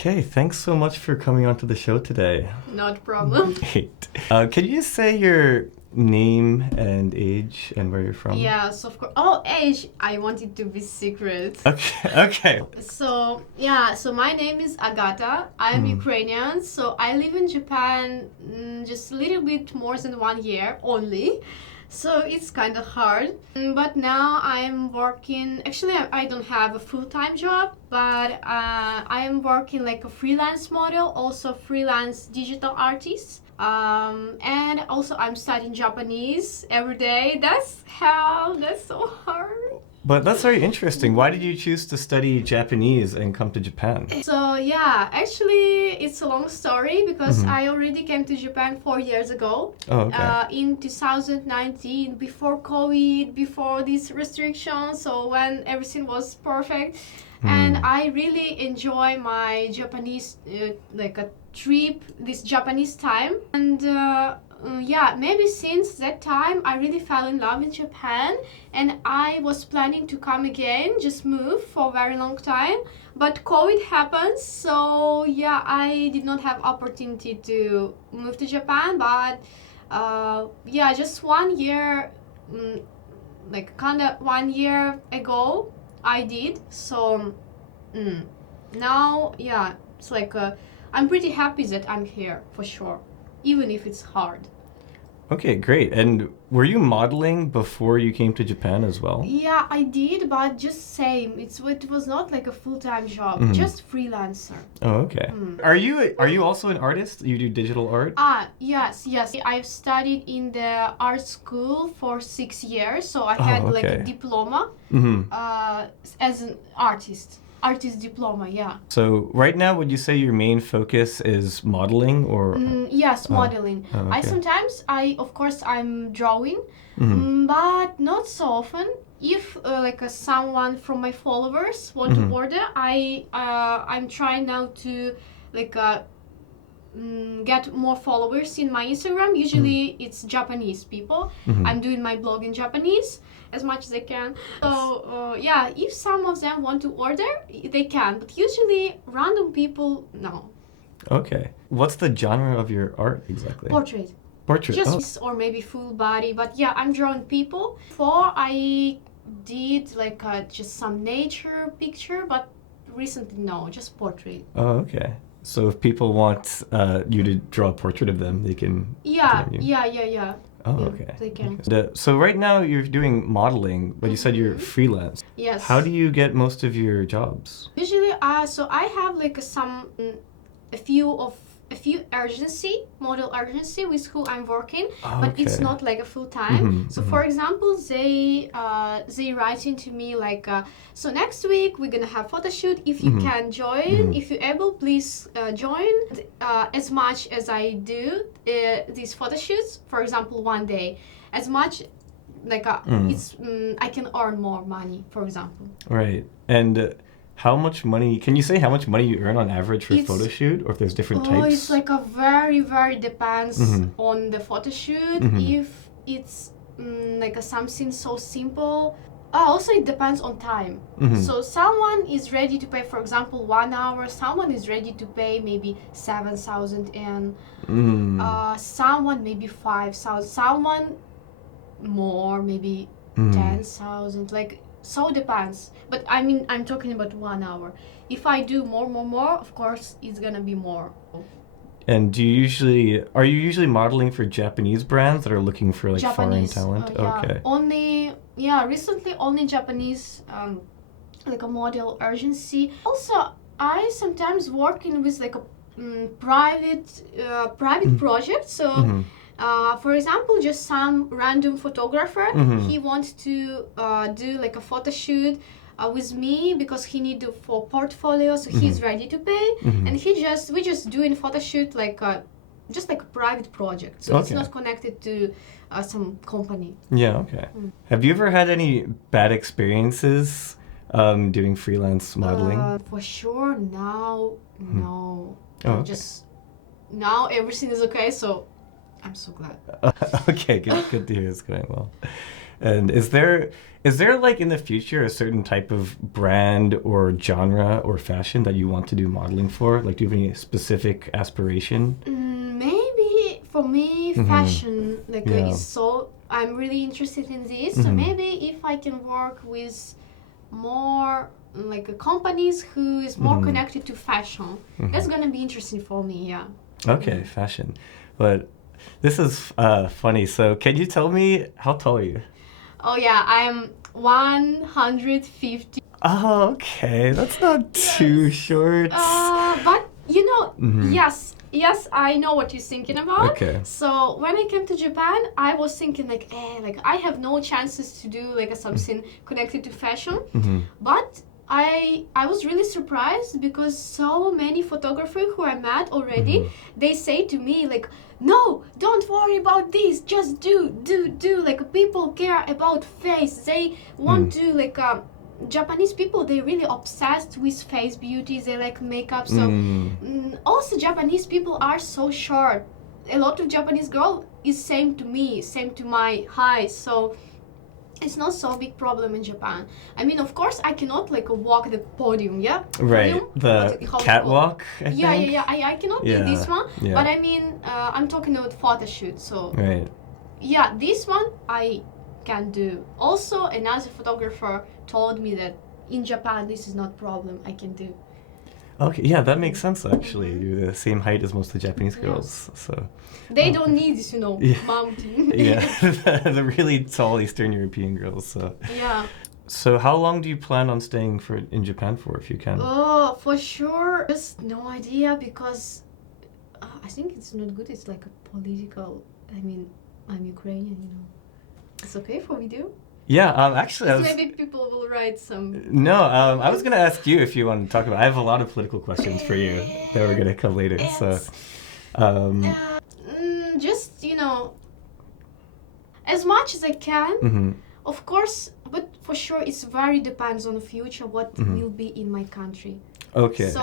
Okay, thanks so much for coming onto the show today. Not a problem. Great. Can you just say your name and age and where you're from? Yes, of course. Oh, age, I want it to be secret. Okay. So my name is Agatha. I'm Ukrainian. So I live in Japan just a little bit more than 1 year only. So it's kind of hard. But now I'm working, actually I don't have a full-time job, but I am working like a freelance model, also freelance digital artist. And also I'm studying Japanese every day. That's so hard. But that's very interesting. Why did you choose to study Japanese and come to Japan? So yeah, actually it's a long story because I already came to Japan 4 years ago. Oh, okay. In 2019, before COVID, before these restrictions, so when everything was perfect. And I really enjoy my Japanese like a trip, this Japanese time. And yeah, maybe since that time I really fell in love with Japan, and I was planning to come again, just move for a very long time, but COVID happened, so yeah, I did not have opportunity to move to Japan. But yeah, just 1 year, like kind of 1 year ago I did. So now, yeah, it's like I'm pretty happy that I'm here for sure, even if it's hard. Okay, great. And were you modeling before you came to Japan as well? Yeah, I did, but just same. It was not like a full-time job, just freelancer. Oh, okay. Are you also an artist? You do digital art? Yes. I've studied in the art school for 6 years, so I had like a diploma as an artist. Artist diploma, yeah. So right now, would you say your main focus is modeling or? Yes, modeling. Okay. Of course, I'm drawing, but not so often. If someone from my followers want to order, I'm trying now to get more followers in my Instagram. Usually it's Japanese people. I'm doing my blog in Japanese as much as I can. So yeah, if some of them want to order, they can, but usually random people, no. Okay. What's the genre of your art exactly? Portrait. Portrait. Just or maybe full body, but yeah, I'm drawing people. Before I did just some nature picture, but recently no, just portrait. Oh, okay. So if people want you to draw a portrait of them, they can. Yeah. Oh, yeah, okay. they can. So right now you're doing modeling, but you said you're freelance. Yes. How do you get most of your jobs? Usually, so I have a few model agency with who I'm working, but it's not like a full time. So for example, they writing to me so next week we're gonna have photo shoot. If you can join, if you're able, please join. As much as I do these photo shoots, for example, 1 day, as much it's I can earn more money, for example. Right. And how much money, can you say how much money you earn on average for a photo shoot, or if there's different types? It's very depends on the photo shoot. If it's something so simple, also it depends on time. So someone is ready to pay, for example, 1 hour, someone is ready to pay maybe 7,000 and someone maybe 5,000, someone more, maybe 10,000, so it depends. But I mean, I'm talking about 1 hour. If I do more, of course, it's gonna be more. And are you usually modeling for Japanese brands that are looking for foreign talent? Okay. Recently only Japanese, a model agency. Also, I sometimes working with a private project. So. For example, just some random photographer, he wants to do a photo shoot with me because he need to for portfolio, so he's ready to pay, and we just doing photo shoot just like a private project, so it's not connected to some company. Yeah, okay. Have you ever had any bad experiences doing freelance modeling? For sure, now no. Just now everything is okay, so I'm so glad. Okay, good to hear it's going well. And is there like in the future a certain type of brand or genre or fashion that you want to do modeling for? Like, do you have any specific aspiration? Maybe for me, fashion Yeah. is so. I'm really interested in this. So maybe if I can work with more like companies who is more connected to fashion, that's gonna be interesting for me. Yeah. Okay, fashion. But this is funny. So, can you tell me how tall are you? Oh yeah, I'm 150. Oh, okay. That's not too short. But yes, I know what you're thinking about. Okay. So when I came to Japan, I was thinking like I have no chances to do like something connected to fashion. But I was really surprised because so many photographers who I met already, they say to me like, no, don't worry about this, just do. Like people care about face. They want to like Japanese people, they're really obsessed with face beauty. They like makeup. So also Japanese people are so short. A lot of Japanese girl is same to me, same to my height. So it's not so big problem in Japan. I mean, of course, I cannot like walk the podium, yeah? Right, Podium? the catwalk, I think? Yeah. I cannot do this one. Yeah. But I mean, I'm talking about photo shoot. So Right. yeah, this one I can do. Also, another photographer told me that in Japan this is not problem. I can do. Okay, yeah, that makes sense actually. You're the same height as most of the Japanese girls, so. They don't need this, Yeah. mountain. Yeah, the really tall Eastern European girls. So. Yeah. So how long do you plan on staying in Japan for, if you can? Oh, for sure. Just no idea because I think it's not good. It's like a political. I mean, I'm Ukrainian. It's okay for video. Yeah, actually, Maybe people will write some. No, I was gonna ask you if you want to talk about. I have a lot of political questions for you that we're gonna come later. So, just as much as I can. Of course, but for sure, it's very depends on the future. What will be in my country? Okay. So,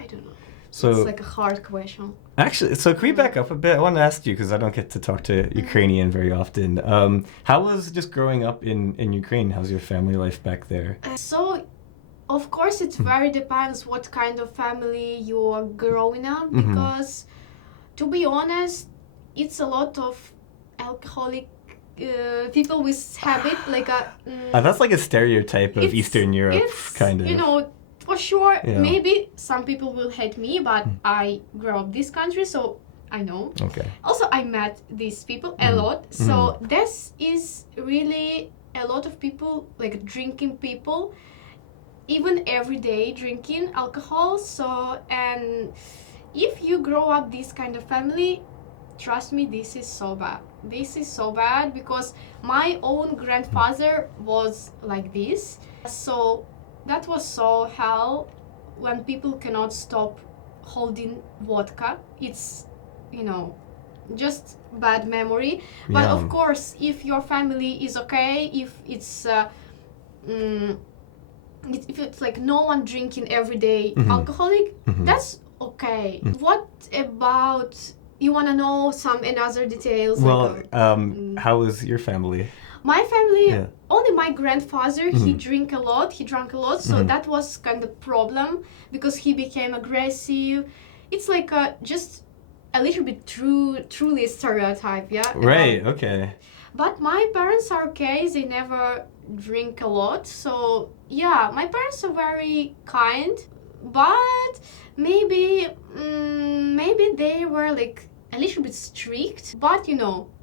I don't know. So it's like a hard question. Actually, so can we back up a bit? I want to ask you because I don't get to talk to Ukrainian very often. How was just growing up in Ukraine? How's your family life back there? So, of course, it very depends what kind of family you're growing up because, to be honest, it's a lot of alcoholic people with habit like a. That's like a stereotype of Eastern Europe, kind of. For sure, maybe some people will hate me, but I grew up this country, so I know. Okay. Also, I met these people a lot, so this is really a lot of people, like drinking people, even every day drinking alcohol. So, and if you grow up this kind of family, trust me, this is so bad. This is so bad because my own grandfather was like this. So that was so hell when people cannot stop holding vodka. It's, just bad memory. But of course, if your family is okay, if it's if it's like no one drinking every day alcoholic, that's okay. What about, you want to know some another details? Well, how was your family? My family, only my grandfather, he drank a lot, so that was kind of problem because he became aggressive. It's like just a little bit truly a stereotype, yeah? Right, okay. But my parents are okay, they never drink a lot, so yeah, my parents are very kind, but maybe they were like a little bit strict, but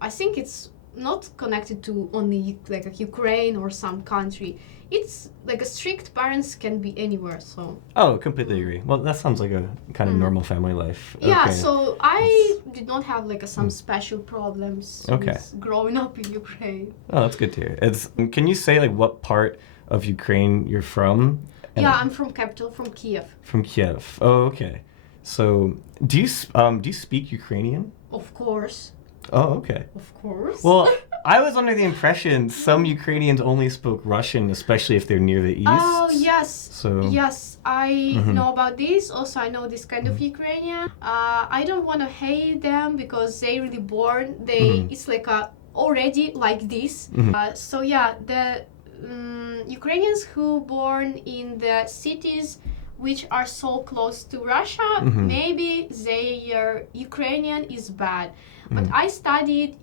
I think it's not connected to only like a Ukraine or some country. It's like a strict parents can be anywhere, so. Oh, completely agree. Well, that sounds like a kind of normal family life. Yeah, Okay. so I did not have like some special problems with growing up in Ukraine. Oh, that's good to hear. Can you say like what part of Ukraine you're from? Yeah, I'm from capital, from Kiev. From Kiev. Oh, okay. So, do you speak Ukrainian? Of course. Oh, okay. Of course. Well, I was under the impression some Ukrainians only spoke Russian, especially if they're near the east. Oh, yes. So. Yes, I know about this. Also, I know this kind of Ukrainian. I don't want to hate them because they really born. It's like already like this. So yeah, the Ukrainians who born in the cities which are so close to Russia, maybe their Ukrainian is bad. But I studied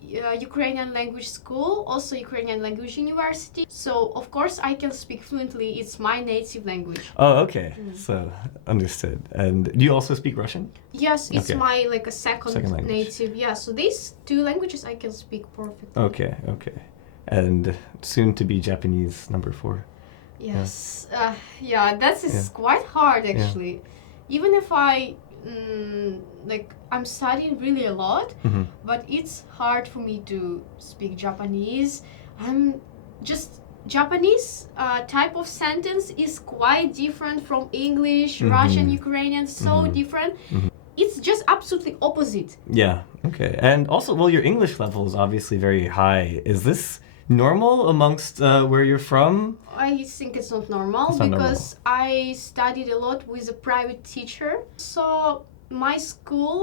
Ukrainian language school, also Ukrainian language university. So of course I can speak fluently. It's my native language. Oh, okay. So understood. And do you also speak Russian? Yes, it's Okay. my like a second language. native. Yeah, so these two languages I can speak perfectly. Okay, okay. And soon to be Japanese number 4. Yes, yeah, that's is quite hard actually. Even if I like I'm studying really a lot, but it's hard for me to speak Japanese. I'm just Japanese type of sentence is quite different from English, Russian, Ukrainian, so different. It's just absolutely opposite. Yeah, okay. And also, well, your English level is obviously very high. Is this normal amongst where you're from? I think it's not normal because I studied a lot with a private teacher. So my school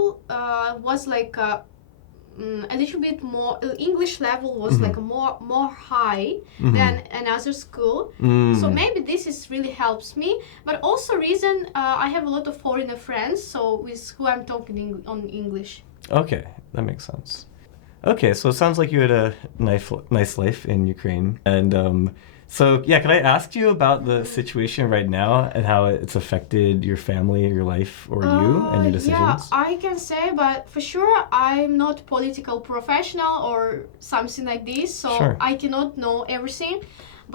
was like a little bit more English level was like more high than another school. So maybe this is really helps me. But also reason I have a lot of foreigner friends, so with who I'm talking on English. Okay, that makes sense. Okay, so it sounds like you had a nice life in Ukraine. And so, yeah, can I ask you about the situation right now and how it's affected your family, your life, or you and your decisions? Yeah, I can say, but for sure I'm not political professional or something like this, so I cannot know everything.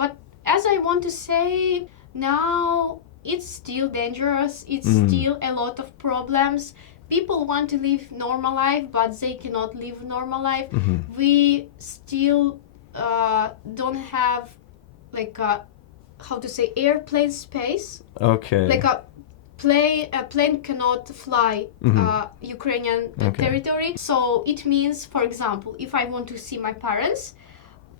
But as I want to say, now it's still dangerous, it's still a lot of problems. People want to live normal life, but they cannot live normal life. We still don't have like how to say airplane space. Okay. Like a plane cannot fly Ukrainian territory. So it means, for example, if I want to see my parents,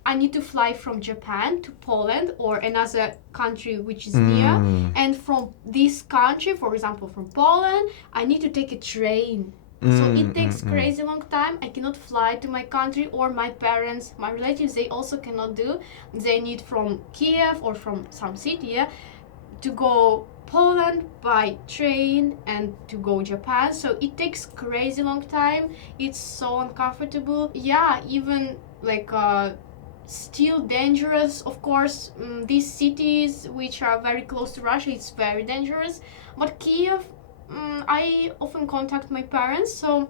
I need to fly from Japan to Poland or another country which is near. And from this country, for example, from Poland, I need to take a train. So it takes crazy long time. I cannot fly to my country, or my parents, my relatives, they also cannot do. They need from Kiev or from some city to go Poland by train and to go Japan. So it takes crazy long time. It's so uncomfortable. Yeah, even like still dangerous. Of course, these cities which are very close to Russia, it's very dangerous. But Kiev, I often contact my parents, so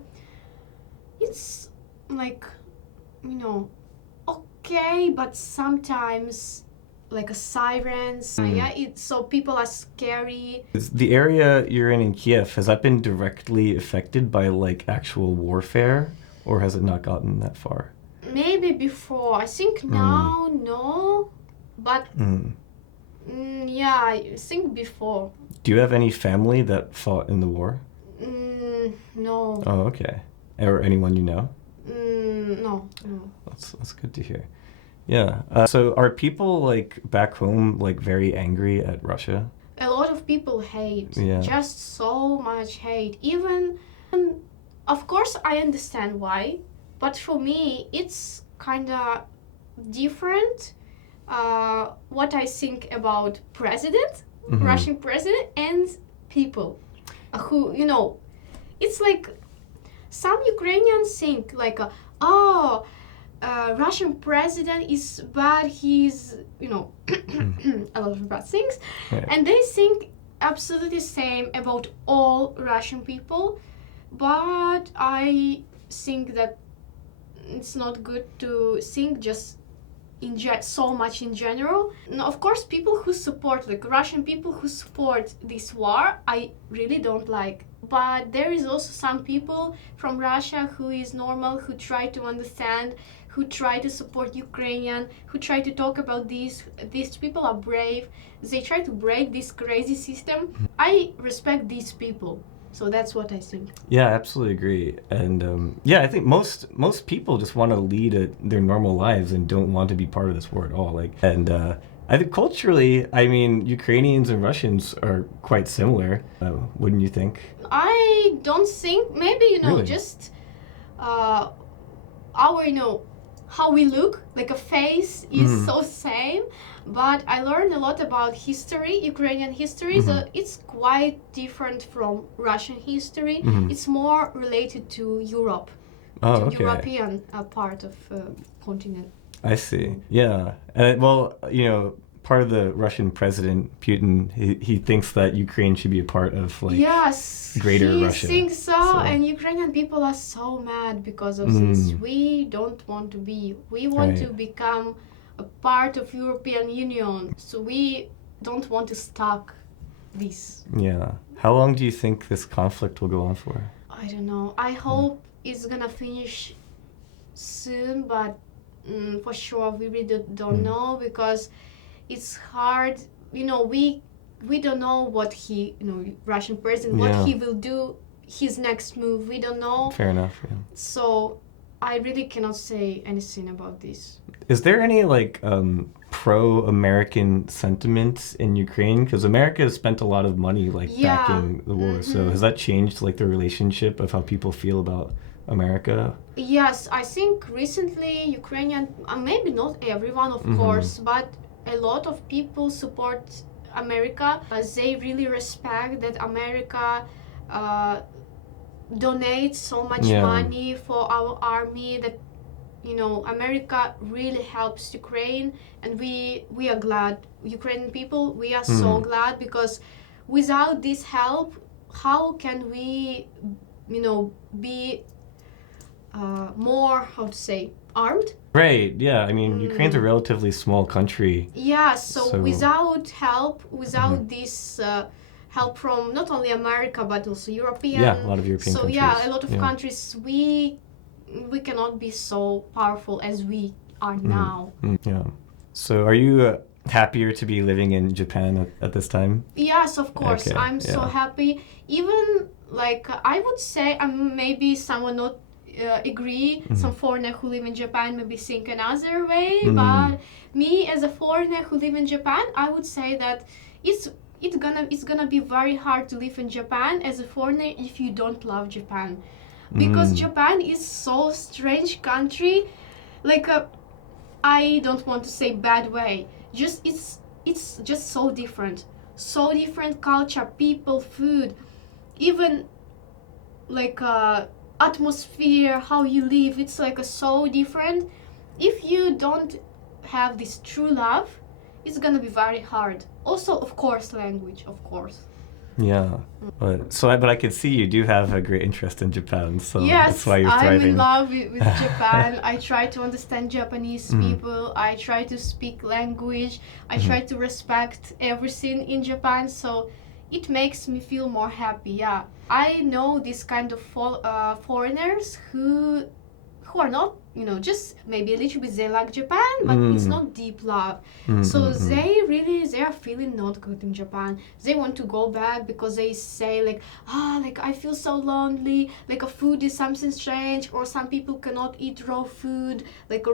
it's like, you know, okay, but sometimes like a sirens. Yeah, it's so people are scary. Is the area you're in Kiev, has that been directly affected by like actual warfare, or has it not gotten that far? Maybe before. I think now, no. But yeah, I think before. Do you have any family that fought in the war? No. Oh, okay. Or anyone you know? No. That's good to hear. Yeah. So are people like back home like very angry at Russia? A lot of people hate. Yeah. Just so much hate. Even, of course, I understand why. But for me, it's kind of different what I think about president, Russian president, and people who, you know, it's like some Ukrainians think like, Russian president is bad, he's, you know, a lot of bad things. Yeah. And they think absolutely same about all Russian people. But I think that it's not good to think just so much in general. No, of course, people who support, like Russian people who support this war, I really don't like. But there is also some people from Russia who is normal, who try to understand, who try to support Ukrainian, who try to talk about this. These people are brave. They try to break this crazy system. I respect these people. So that's what I think. Yeah, I absolutely agree. And yeah, I think most people just want to lead their normal lives and don't want to be part of this war at all. Like, and I think culturally, I mean, Ukrainians and Russians are quite similar. Wouldn't you think? I don't think. Maybe, you know, Really? just our, you know, how we look, like a face is so same, but I learned a lot about history, Ukrainian history. So it's quite different from Russian history. It's more related to Europe, to European part of continent. I see. Yeah. Well, you know, part of the Russian president, Putin, he thinks that Ukraine should be a part of like greater Russia. Yes, he thinks so, and Ukrainian people are so mad because of this. We don't want to be. We want to become a part of European Union, so we don't want to stuck this. Yeah. How long do you think this conflict will go on for? I don't know. I hope it's gonna finish soon, but for sure we really don't know because it's hard. You know, we don't know what he, you know, Russian president, what he will do, his next move. We don't know. Fair enough. Yeah. So I really cannot say anything about this. Is there any like pro-American sentiments in Ukraine? Because America has spent a lot of money like backing the war. So has that changed like the relationship of how people feel about America? Yes, I think recently Ukrainian, maybe not everyone, of course, but a lot of people support America. They really respect that America donates so much money for our army, that, you know, America really helps Ukraine, and we are glad. Ukrainian people, we are so glad, because without this help, how can we, you know, be more, how to say, armed? Right, yeah. I mean, Ukraine's a relatively small country. Yeah, so without help, without this help from not only America, but also European. Yeah, a lot of European countries. So yeah, a lot of countries, we cannot be so powerful as we are now. Yeah. So are you happier to be living in Japan at this time? Yes, of course. Okay, I'm so happy. Even, like, I would say, maybe someone not agree, some foreigner who live in Japan maybe think another way, but me as a foreigner who live in Japan, I would say that it's gonna be very hard to live in Japan as a foreigner if you don't love Japan, because Japan is so strange country, like I don't want to say bad way, just it's just so different culture, people, food, even like atmosphere, how you live, it's like so different. If you don't have this true love, it's gonna be very hard. Also, of course, language, of course. Yeah, but I can see you do have a great interest in Japan, so yes, that's why you're thriving. I'm in love with Japan. I try to understand Japanese people. I try to speak language. I try to respect everything in Japan, so it makes me feel more happy. Yeah, I know this kind of foreigners who are not, you know, just maybe a little bit they like Japan, but it's not deep love. So they are feeling not good in Japan. They want to go back because they say like, like I feel so lonely, like a food is something strange, or some people cannot eat raw food, like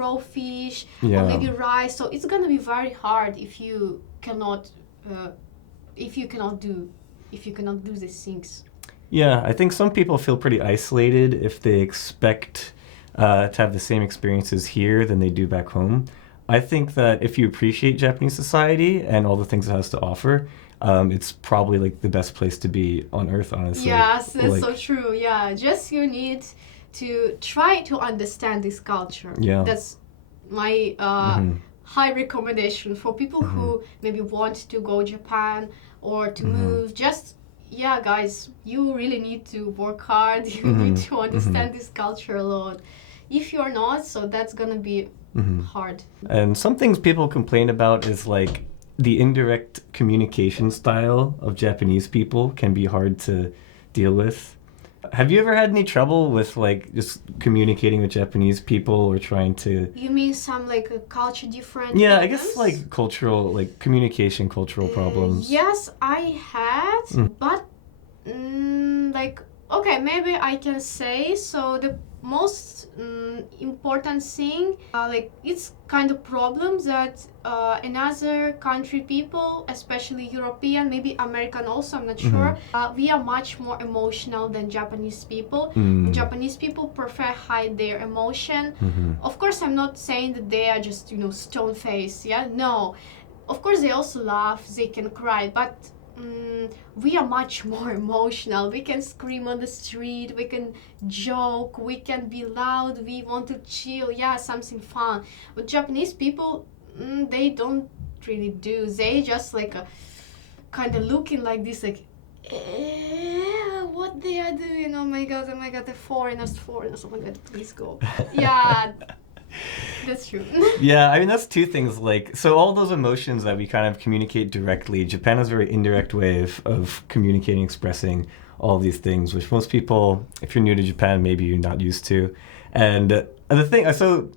raw fish, or maybe rice. So it's gonna be very hard if you cannot do these things. Yeah, I think some people feel pretty isolated if they expect to have the same experiences here than they do back home. I think that if you appreciate Japanese society and all the things it has to offer, it's probably like the best place to be on earth, honestly. Yes, that's so true. Yeah, just you need to try to understand this culture. Yeah. That's my high recommendation for people who maybe want to go Japan or to move. Just, yeah, guys, you really need to work hard. You need to understand this culture a lot. If you're not, so that's gonna be hard. And some things people complain about is like the indirect communication style of Japanese people can be hard to deal with. Have you ever had any trouble with like just communicating with Japanese people or trying to... You mean some like culture different? Yeah, problems? I guess like cultural, like communication, cultural problems. Yes, I had, but like, okay, maybe I can say, so the most important thing. Like it's kind of problem that another country people, especially European, maybe American also, I'm not sure, we are much more emotional than Japanese people. Japanese people prefer hide their emotion. Of course, I'm not saying that they are just, stone face, yeah? No. Of course, they also laugh, they can cry, but we are much more emotional. We can scream on the street, we can joke, we can be loud, we want to chill, yeah, something fun. But Japanese people, they don't really do. They just like kind of looking like this, like, what they are doing? Oh my god, the foreigners, oh my god, please go. Yeah. That's true. Yeah, I mean, that's two things. Like, so all those emotions that we kind of communicate directly, Japan has a very indirect way of communicating, expressing all these things, which most people, if you're new to Japan, maybe you're not used to. And the thing, so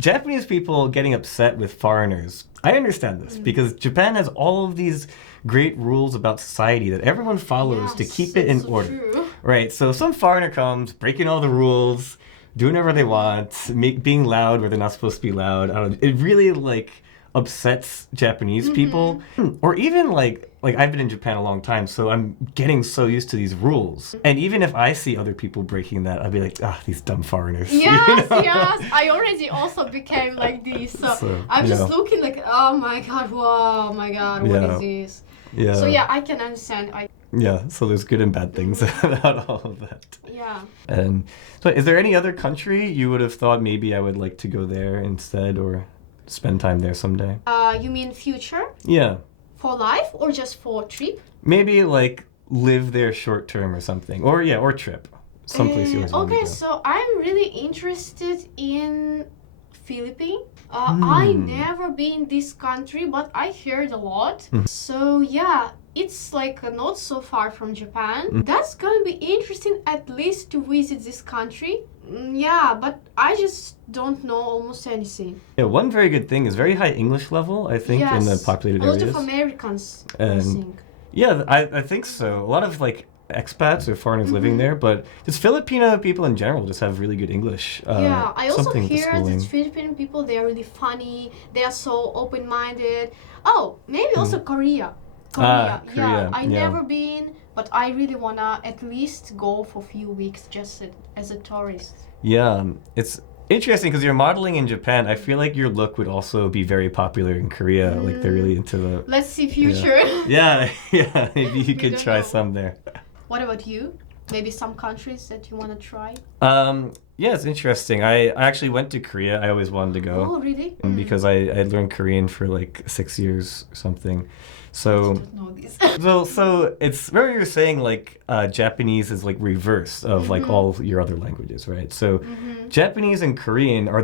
Japanese people getting upset with foreigners, I understand this because Japan has all of these great rules about society that everyone follows to keep it in order. True. Right, so some foreigner comes, breaking all the rules, doing whatever they want, being loud where they're not supposed to be loud. I don't know. It really like upsets Japanese people, or even like I've been in Japan a long time, so I'm getting so used to these rules. And even if I see other people breaking that, I'd be like, these dumb foreigners. Yes, yes. I already also became like this. So I'm just looking like, oh my god, wow, oh my god, what is this? Yeah. So yeah, I can understand. Yeah, so there's good and bad things about all of that. Yeah. And so is there any other country you would have thought maybe I would like to go there instead or spend time there someday? You mean future? Yeah. For life or just for trip? Maybe like live there short term or something. Or trip. Someplace you always want to go. Okay, so I'm really interested in Philippines. I never been this country, but I heard a lot. So yeah, it's like not so far from Japan. That's gonna be interesting at least to visit this country. Yeah, but I just don't know almost anything. Yeah, one very good thing is very high English level, I think, in the populated areas. A lot of Americans, I think. Yeah, I think so. A lot of like expats or foreigners living there, but just Filipino people in general just have really good English. Yeah, I also hear that Filipino people, they are really funny. They are so open-minded. Oh, maybe also Korea. Korea. Yeah, I never been, but I really wanna at least go for a few weeks just as a tourist. Yeah, it's interesting because you're modeling in Japan. I feel like your look would also be very popular in Korea. Like they're really into the. Let's see future. Yeah. Maybe you could try some there. What about you? Maybe some countries that you want to try? Yeah, it's interesting. I actually went to Korea. I always wanted to go. Oh, really? Because I learned Korean for like 6 years or something. So, I don't know this. so it's remember you were saying like Japanese is like reverse of like all your other languages, right? So Japanese and Korean are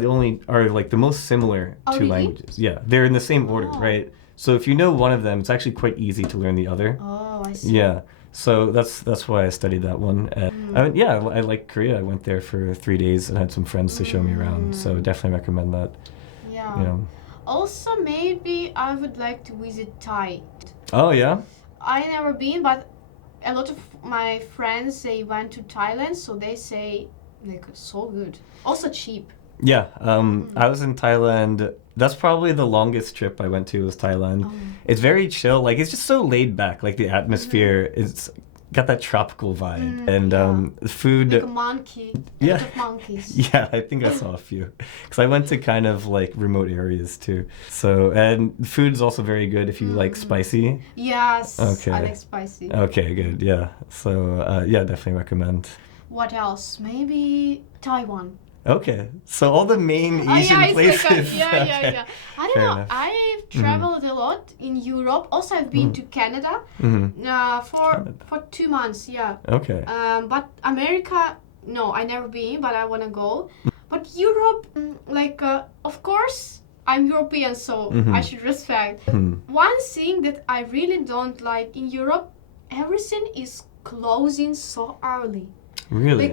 like the most similar two languages. Yeah, they're in the same order, right? So if you know one of them, it's actually quite easy to learn the other. Oh, I see. Yeah. So that's why I studied that one. And I like Korea. I went there for 3 days and had some friends to show me around. So definitely recommend that. Yeah. You know. Also, maybe I would like to visit Thai. Oh yeah. I never been, but a lot of my friends, they went to Thailand, so they say like so good. Also cheap. Yeah. I was in Thailand. That's probably the longest trip I went to was Thailand. It's very chill. Like it's just so laid back. Like the atmosphere is got that tropical vibe, and the food. Like a monkey. A lot of monkeys. Yeah, I think I saw a few. Because I went to kind of like remote areas too. So and the food is also very good if you like spicy. Yes. Okay. I like spicy. Okay, good. Yeah. So yeah, definitely recommend. What else? Maybe Taiwan. Okay, so all the main Asian places. Yeah. I don't know. I've traveled a lot in Europe. Also, I've been to Canada for 2 months. Yeah. Okay. But America, no, I never been, but I wanna go. But Europe, of course, I'm European, so I should respect. One thing that I really don't like in Europe, everything is closing so early. Really?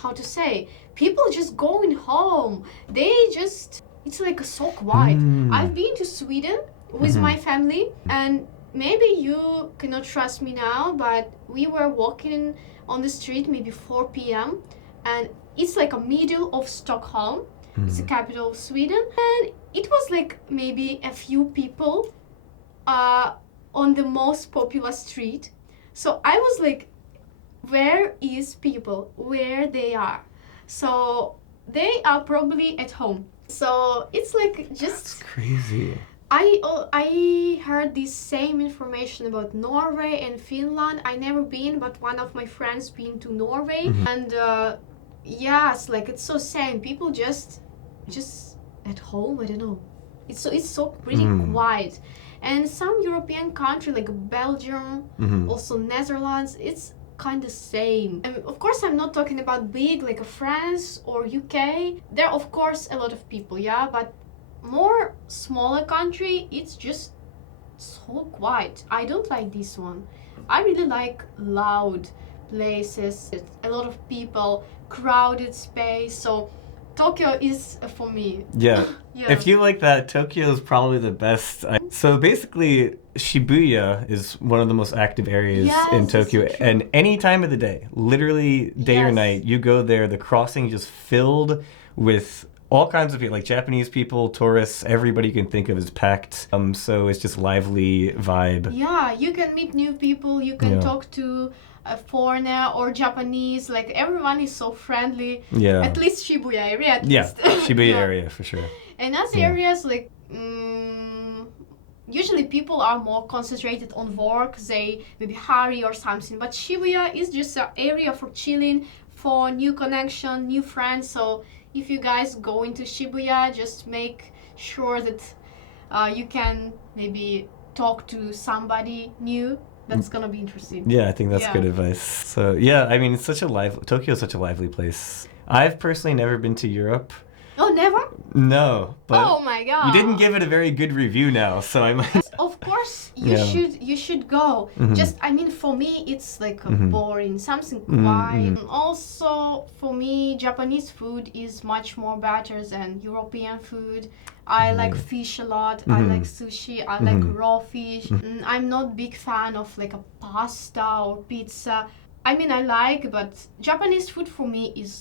How to say, people just going home. It's like so quiet. I've been to Sweden with my family, and maybe you cannot trust me now, but we were walking on the street maybe 4 p.m. and it's like a middle of Stockholm. It's the capital of Sweden, and it was like maybe a few people on the most popular street. So I was like, where is people? Where they are? So they are probably at home. So it's like just That's crazy. I heard this same information about Norway and Finland. I never been, but one of my friends been to Norway, and yes, like it's so same. People just at home. I don't know. It's so pretty quiet, and some European country like Belgium, also Netherlands. It's kind of same. And of course, I'm not talking about big like France or UK. There are of course a lot of people, yeah, but more smaller country, it's just so quiet. I don't like this one. I really like loud places, a lot of people, crowded space. So Tokyo is for me. Yeah. Yeah. If you like that, Tokyo is probably the best. So basically, Shibuya is one of the most active areas in Yes, it's Tokyo. so true. And any time of the day, literally day or Yes. night, you go there, the crossing just filled with all kinds of people, like Japanese people, tourists, everybody you can think of is packed. So it's just lively vibe. Yeah, you can meet new people, you can Yeah. talk to a foreigner or Japanese, like everyone is so friendly. Yeah. At least Shibuya area, at Yeah, least. Shibuya Yeah. area for sure. And other Yeah. areas, like, usually people are more concentrated on work, they maybe hurry or something, but Shibuya is just an area for chilling, for new connection, new friends. So if you guys go into Shibuya, just make sure that you can maybe talk to somebody new. That's gonna be interesting. Yeah, I think that's Yeah. good advice. So yeah, I mean, it's such a Tokyo is such a lively place. I've personally never been to Europe. Oh, never? No, but Oh my god. you didn't give it a very good review now, so I might. Of course you Yeah. should go. Mhm. Just I mean for me it's like boring, something Mhm, quiet. Also for me Japanese food is much more better than European food. I like fish a lot. I like sushi. I like raw fish. I'm not big fan of like a pasta or pizza. I mean I like, but Japanese food for me is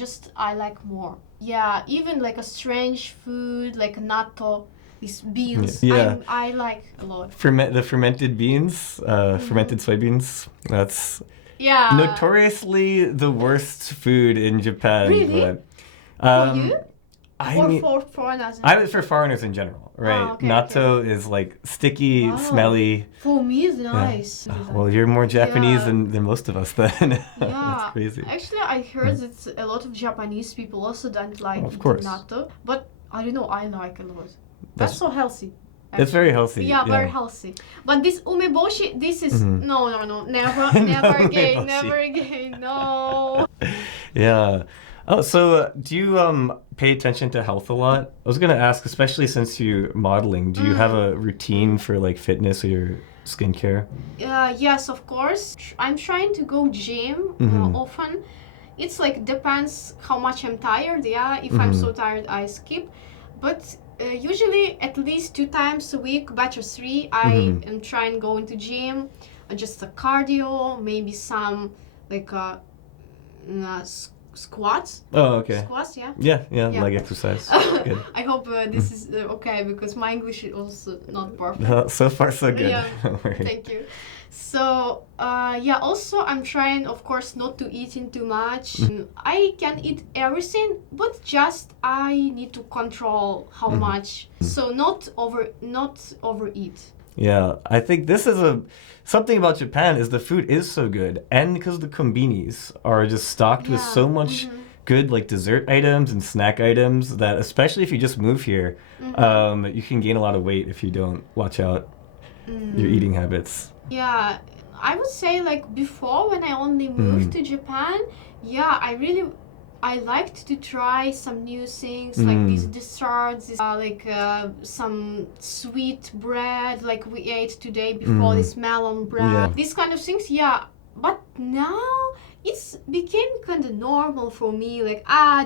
just I like more. Yeah, even like a strange food like natto, these beans. Yeah. I like a lot. The fermented beans, fermented soybeans. That's Yeah. notoriously the worst food in Japan. Really? But, For you? I Or mean, for foreigners? I was for foreigners in general, right? okay, Natto is like sticky, Wow. smelly. For me it's nice. Well, you're more Japanese Yeah. than most of us then. Yeah. That's crazy. Actually, I heard that a lot of Japanese people also don't like Of eating course. natto, but I don't know, I like a lot. That's- That's so healthy. It's very healthy. Yeah, very healthy. But this umeboshi, this is no, never, never again, Umeboshi. never again, no. Yeah. Oh, so do you pay attention to health a lot? I was gonna ask, especially since you're modeling, do you have a routine for like fitness or your skincare? Yes, of course. I'm trying to go gym often. It's like depends how much I'm tired. Yeah, if I'm so tired, I skip. But usually at least 2 times a week, better 3. I am trying going to gym, just a cardio, maybe some like squats. Oh, okay. Squats, yeah. Yeah, Yeah. leg exercise. Good. I hope this is okay because my English is also not perfect. So far, so good. Yeah, Don't worry. thank you. So, yeah, also I'm trying, of course, not to eating too much. I can eat everything, but just I need to control how much. So not overeat. Yeah, I think this is something about Japan is the food is so good, and because the konbinis are just stocked with so much good like dessert items and snack items that especially if you just move here, you can gain a lot of weight if you don't watch out your eating habits. Yeah, I would say like before when I only moved to Japan, yeah, I liked to try some new things like these desserts, some sweet bread like we ate today before, this melon bread, Yeah. these kind of things, yeah. But now it's became kind of normal for me, like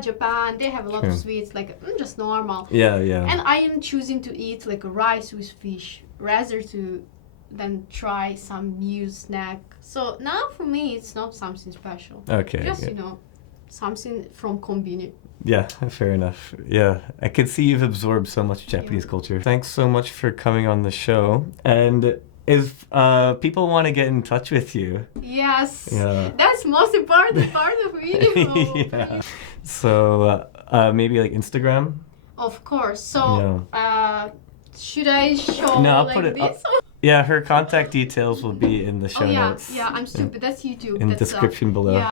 Japan, they have a lot of Sure. sweets, like just normal. Yeah. And I am choosing to eat like rice with fish rather than try some new snack. So now for me it's not something special. Okay. Just yeah. you know. something from community. Yeah, fair enough. Yeah, I can see you've absorbed so much Japanese culture. Thanks so much for coming on the show. And if people want to get in touch with you, Yes, yeah. that's most important part of video. Yeah. So maybe like Instagram. Of course. So should I show No, I'll like put it. this? Yeah, her contact details will be in the show Oh yeah, notes. yeah. I'm stupid. That's YouTube. In the That's description below. Yeah.